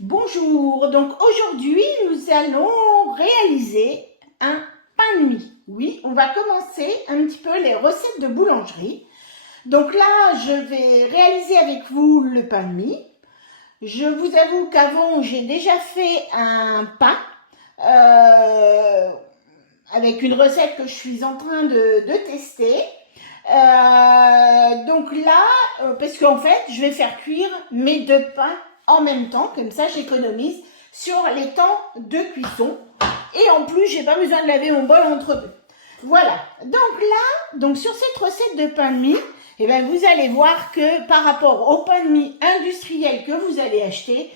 Bonjour, donc aujourd'hui nous allons réaliser un pain de mie. Oui, on va commencer un petit peu les recettes de boulangerie. Donc là, je vais réaliser avec vous le pain de mie. Je vous avoue qu'avant, j'ai déjà fait un pain avec une recette que je suis en train de tester. Donc là, parce qu'en fait, je vais faire cuire mes deux pains en même temps, comme ça j'économise sur les temps de cuisson. Et en plus, j'ai pas besoin de laver mon bol entre deux. Voilà. Donc là, donc sur cette recette de pain de mie, eh ben, vous allez voir que par rapport au pain de mie industriel que vous allez acheter,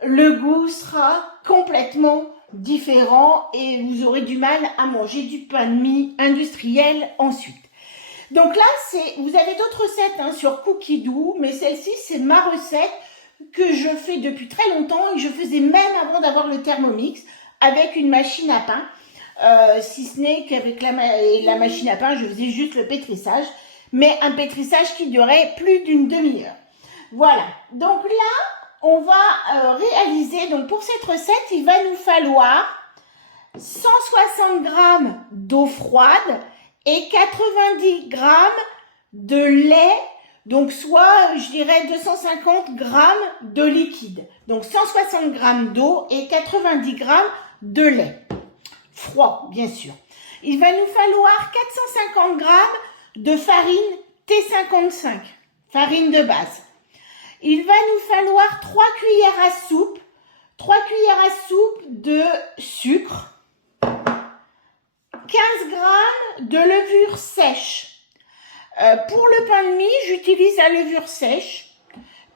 le goût sera complètement différent et vous aurez du mal à manger du pain de mie industriel ensuite. Donc là, vous avez d'autres recettes sur Cookie Dough, mais celle-ci, c'est ma recette que je fais depuis très longtemps et je faisais même avant d'avoir le Thermomix avec une machine à pain. Si ce n'est qu'avec la machine à pain, je faisais juste le pétrissage, mais un pétrissage qui durait plus d'une demi-heure. Voilà, donc là, on va réaliser, donc pour cette recette, il va nous falloir 160 g d'eau froide et 90 g de lait, donc soit je dirais 250 g de liquide. Donc 160 g d'eau et 90 g de lait. Froid, bien sûr. Il va nous falloir 450 g de farine T55, farine de base. Il va nous falloir 3 cuillères à soupe, 3 cuillères à soupe de sucre, 15 g de levure sèche. Pour le pain de mie, j'utilise la levure sèche.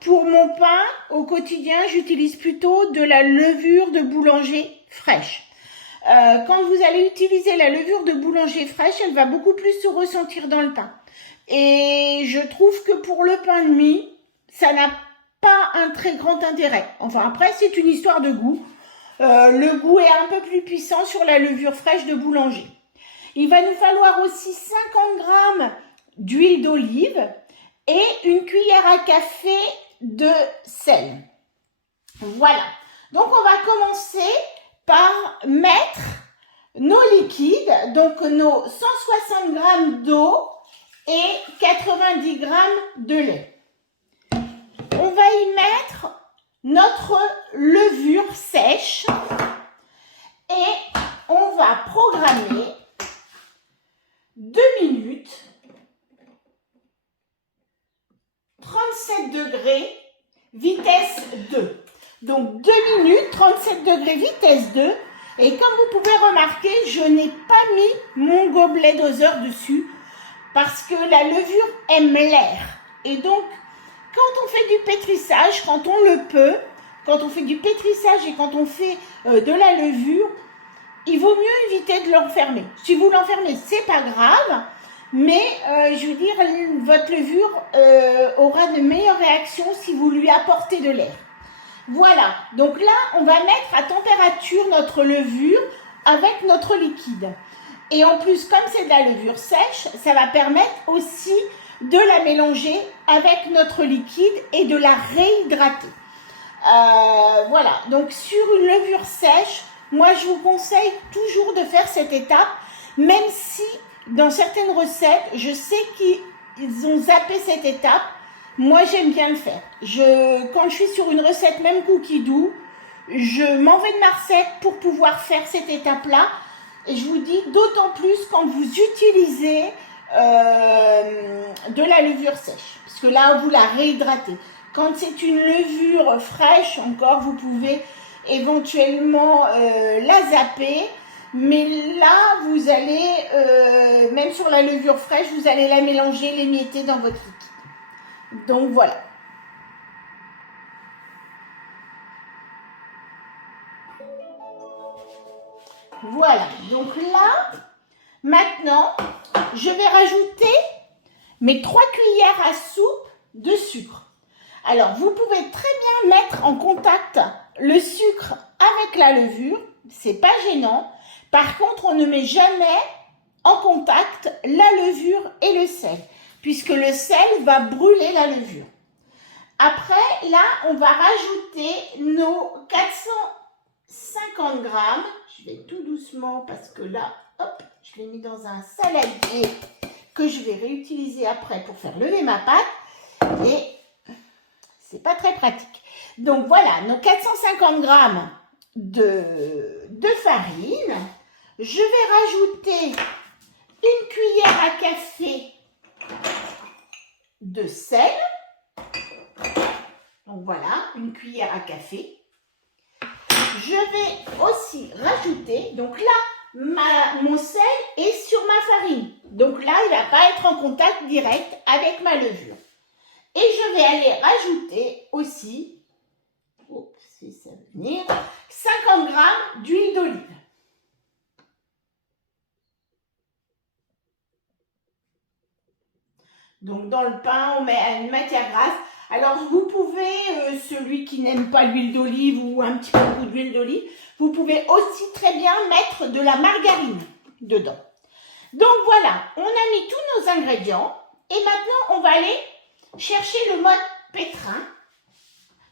Pour mon pain, au quotidien, j'utilise plutôt de la levure de boulanger fraîche. Quand vous allez utiliser la levure de boulanger fraîche, elle va beaucoup plus se ressentir dans le pain. Et je trouve que pour le pain de mie, ça n'a pas un très grand intérêt. Enfin, après, c'est une histoire de goût. Le goût est un peu plus puissant sur la levure fraîche de boulanger. Il va nous falloir aussi 50 g d'huile d'olive et une cuillère à café de sel. Voilà. Donc, on va commencer par mettre nos liquides, donc nos 160 g d'eau et 90 g de lait. On va y mettre notre levure sèche et on va programmer 2 minutes, 37 degrés, vitesse 2. Donc 2 minutes, 37 degrés, vitesse 2. Et comme vous pouvez remarquer, je n'ai pas mis mon gobelet doseur dessus parce que la levure aime l'air. Et donc, quand on fait du pétrissage, quand on le peut, quand on fait du pétrissage et quand on fait de la levure, il vaut mieux éviter de l'enfermer. Si vous l'enfermez, c'est pas grave, mais je veux dire, votre levure aura de meilleures réactions si vous lui apportez de l'air. Voilà, donc là, on va mettre à température notre levure avec notre liquide. Et en plus, comme c'est de la levure sèche, ça va permettre aussi de la mélanger avec notre liquide et de la réhydrater. Voilà, donc sur une levure sèche, moi je vous conseille toujours de faire cette étape, même si dans certaines recettes, je sais qu'ils ont zappé cette étape. Moi j'aime bien le faire. Quand je suis sur une recette, même Cookie Dough, je m'en vais de ma recette pour pouvoir faire cette étape-là. Et je vous dis d'autant plus quand vous utilisez de la levure sèche, parce que là vous la réhydratez. Quand c'est une levure fraîche, encore vous pouvez éventuellement la zapper, mais là vous allez, même sur la levure fraîche, vous allez la mélanger, l'émietter dans votre liquide. Donc voilà. Voilà, donc là, maintenant, je vais rajouter mes 3 cuillères à soupe de sucre. Alors, vous pouvez très bien mettre en contact le sucre avec la levure, c'est pas gênant. Par contre, on ne met jamais en contact la levure et le sel, puisque le sel va brûler la levure. Après, là, on va rajouter nos 450 grammes. Je vais tout doucement parce que là, hop, je l'ai mis dans un saladier que je vais réutiliser après pour faire lever ma pâte. Et c'est pas très pratique. Donc voilà, nos 450 grammes de farine. Je vais rajouter une cuillère à café de sel. Donc voilà, une cuillère à café. Je vais aussi rajouter, donc là, mon sel est sur ma farine. Donc là, il ne va pas être en contact direct avec ma levure. Et je vais aller rajouter aussi, si ça veut venir, 50 grammes d'huile d'olive. Donc dans le pain, on met une matière grasse. Alors vous pouvez, celui qui n'aime pas l'huile d'olive ou un petit peu d'huile d'olive, vous pouvez aussi très bien mettre de la margarine dedans. Donc voilà, on a mis tous nos ingrédients et maintenant on va aller chercher le mode pétrin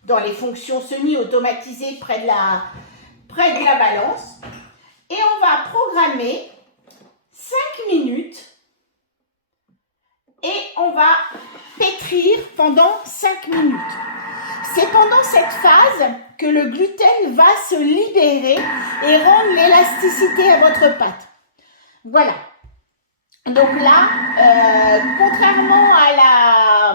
dans les fonctions semi-automatisées près de la balance et on va programmer 5 minutes et on va pétrir pendant 5 minutes. C'est pendant cette phase que le gluten va se libérer et rendre l'élasticité à votre pâte. Voilà. Donc là, contrairement à la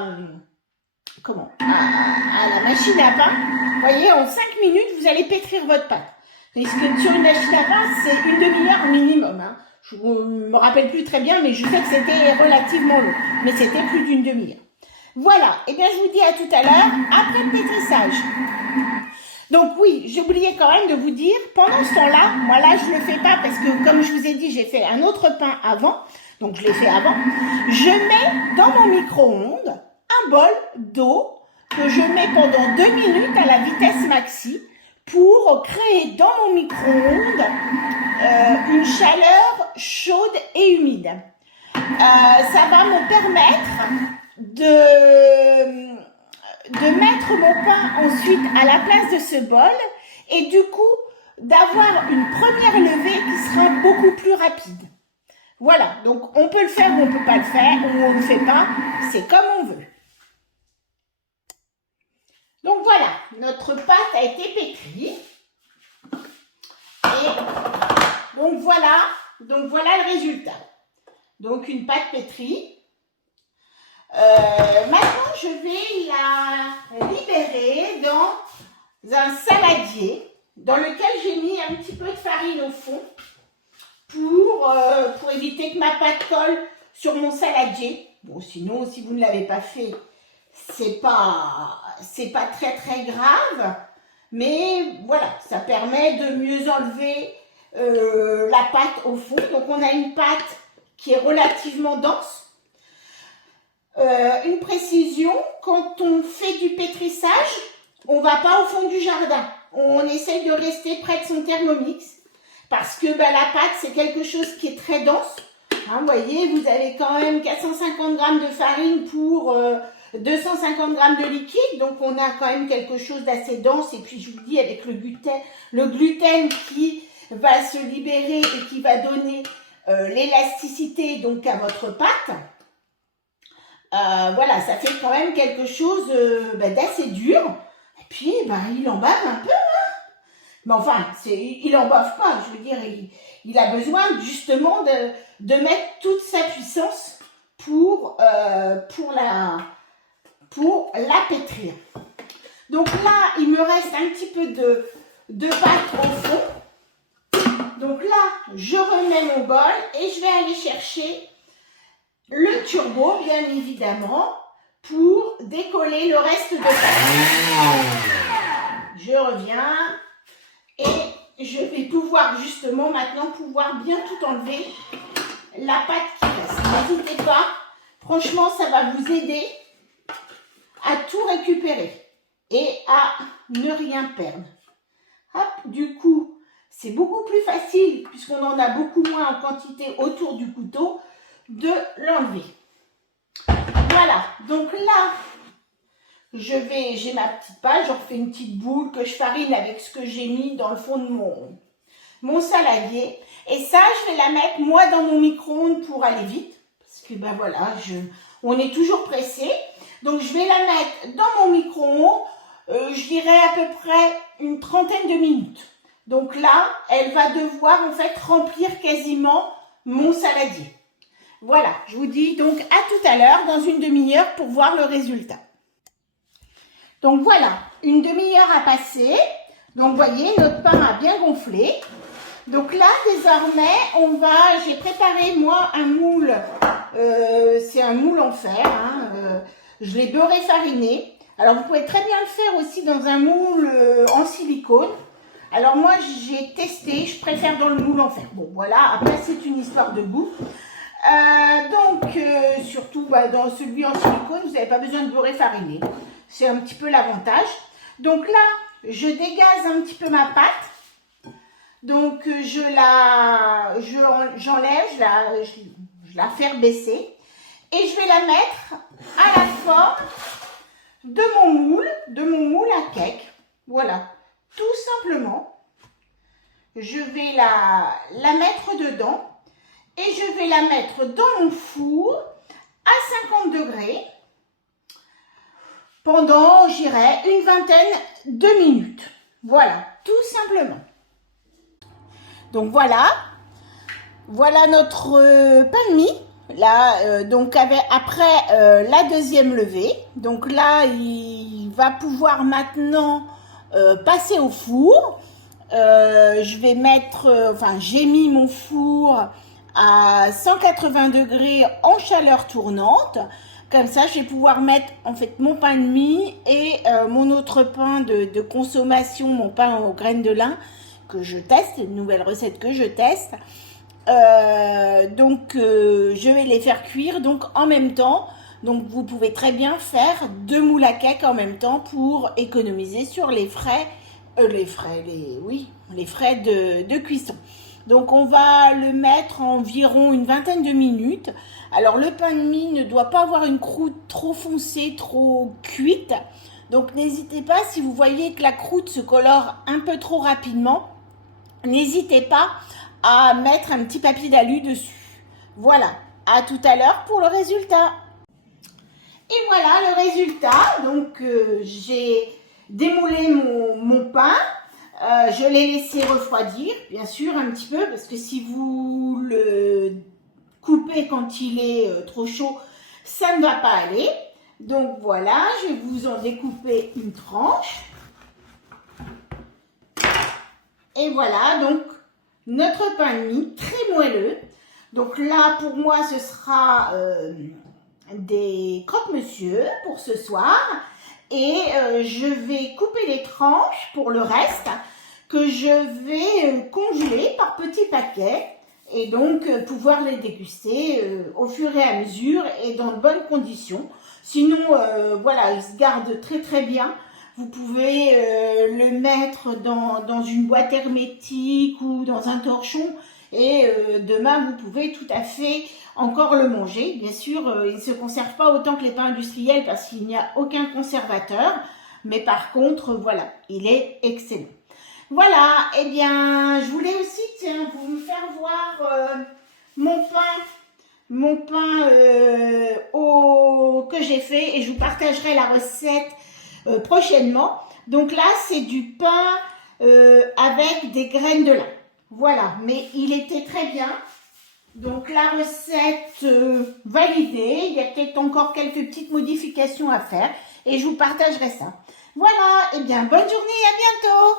machine à pain, vous voyez, en 5 minutes, vous allez pétrir votre pâte. Parce que sur une machine à pain, c'est une demi-heure minimum. Hein. Je ne me rappelle plus très bien, mais je sais que c'était relativement long. Mais c'était plus d'une demi-heure. Voilà, et bien je vous dis à tout à l'heure, après le pétrissage. Donc oui, j'ai oublié quand même de vous dire, pendant ce temps-là, moi là je ne le fais pas parce que comme je vous ai dit, j'ai fait un autre pain avant, donc je l'ai fait avant. Je mets dans mon micro-ondes un bol d'eau que je mets pendant 2 minutes à la vitesse maxi pour créer dans mon micro-ondes une chaleur chaude et humide. Ça va me permettre de mettre mon pain ensuite à la place de ce bol et du coup d'avoir une première levée qui sera beaucoup plus rapide. Voilà, donc on peut le faire ou on ne peut pas le faire, ou on ne le fait pas, c'est comme on veut. Donc voilà, notre pâte a été pétrie. Et donc voilà le résultat. Donc une pâte pétrie. Maintenant, je vais la libérer dans un saladier dans lequel j'ai mis un petit peu de farine au fond pour éviter que ma pâte colle sur mon saladier. Bon, sinon, si vous ne l'avez pas fait, c'est pas très très grave, mais voilà, ça permet de mieux enlever la pâte au fond. Donc, on a une pâte qui est relativement dense. Une précision, quand on fait du pétrissage, on ne va pas au fond du jardin. On essaye de rester près de son Thermomix parce que la pâte, c'est quelque chose qui est très dense. Hein, vous voyez, vous avez quand même 450 grammes de farine pour 250 grammes de liquide. Donc, on a quand même quelque chose d'assez dense. Et puis, je vous dis, avec le gluten qui va se libérer et qui va donner l'élasticité donc à votre pâte. Voilà, ça fait quand même quelque chose d'assez dur. Et puis, il en bave un peu. Hein. Mais enfin, il en bave pas. Je veux dire, il a besoin justement de mettre toute sa puissance pour la pétrir. Donc là, il me reste un petit peu de pâte au fond. Donc là, je remets mon bol et je vais aller chercher le turbo, bien évidemment, pour décoller le reste de pâte. Je reviens et je vais pouvoir justement maintenant bien tout enlever la pâte qui reste. N'hésitez pas, franchement, ça va vous aider à tout récupérer et à ne rien perdre. Hop, du coup, c'est beaucoup plus facile, puisqu'on en a beaucoup moins en quantité autour du couteau, de l'enlever. Voilà, donc là, j'ai ma petite pâte, j'en refais une petite boule que je farine avec ce que j'ai mis dans le fond de mon saladier. Et ça, je vais la mettre, moi, dans mon micro-ondes pour aller vite. Parce que, ben voilà, on est toujours pressé. Donc, je vais la mettre dans mon micro-ondes, je dirais à peu près une trentaine de minutes. Donc là, elle va devoir, en fait, remplir quasiment mon saladier. Voilà, je vous dis donc à tout à l'heure, dans une demi-heure, pour voir le résultat. Donc voilà, une demi-heure a passé. Donc, vous voyez, notre pain a bien gonflé. Donc là, désormais, j'ai préparé, moi, un moule. C'est un moule en fer. Je l'ai beurré fariné. Alors, vous pouvez très bien le faire aussi dans un moule en silicone. Alors, moi, j'ai testé. Je préfère dans le moule en fer. Bon, voilà. Après, c'est une histoire de goût. Surtout dans celui en silicone, vous n'avez pas besoin de beurrer fariné. C'est un petit peu l'avantage. Donc là, je dégaze un petit peu ma pâte. Donc, j'enlève, je la fais baisser. Et je vais la mettre à la forme de mon moule à cake. Voilà, tout simplement. Je vais la mettre dedans. Et je vais la mettre dans mon four à 50 degrés pendant, je dirais, une vingtaine de minutes. Voilà, tout simplement. Donc voilà notre pain de mie. Là, donc après la deuxième levée. Donc là, il va pouvoir maintenant passer au four. Je vais mettre, j'ai mis mon four à 180 degrés en chaleur tournante. Comme ça, je vais pouvoir mettre en fait mon pain de mie et mon autre pain de consommation, mon pain aux graines de lin que je teste, une nouvelle recette que je teste. Je vais les faire cuire donc en même temps. Donc vous pouvez très bien faire 2 moules à cake en même temps pour économiser sur les frais de cuisson. Donc on va le mettre environ une vingtaine de minutes. Alors le pain de mie ne doit pas avoir une croûte trop foncée, trop cuite. Donc n'hésitez pas, si vous voyez que la croûte se colore un peu trop rapidement, n'hésitez pas à mettre un petit papier d'alu dessus. Voilà, à tout à l'heure pour le résultat. Et voilà le résultat. Donc j'ai démoulé mon pain. Je l'ai laissé refroidir, bien sûr, un petit peu, parce que si vous le coupez quand il est trop chaud, ça ne va pas aller. Donc voilà, je vais vous en découper une tranche. Et voilà, donc, notre pain de mie, très moelleux. Donc là, pour moi, ce sera des croque-monsieur pour ce soir. Et je vais couper les tranches pour le reste que je vais congeler par petits paquets et donc pouvoir les déguster au fur et à mesure et dans de bonnes conditions. Sinon, voilà, ils se gardent très très bien. Vous pouvez le mettre dans une boîte hermétique ou dans un torchon et demain, vous pouvez tout à fait encore le manger. Bien sûr, il ne se conserve pas autant que les pains industriels parce qu'il n'y a aucun conservateur. Mais par contre, voilà, il est excellent. Voilà, eh bien, je voulais aussi vous faire voir mon pain que j'ai fait et je vous partagerai la recette prochainement. Donc là, c'est du pain avec des graines de lin. Voilà, mais il était très bien. Donc la recette validée, il y a peut-être encore quelques petites modifications à faire et je vous partagerai ça. Voilà, et bien bonne journée, à bientôt.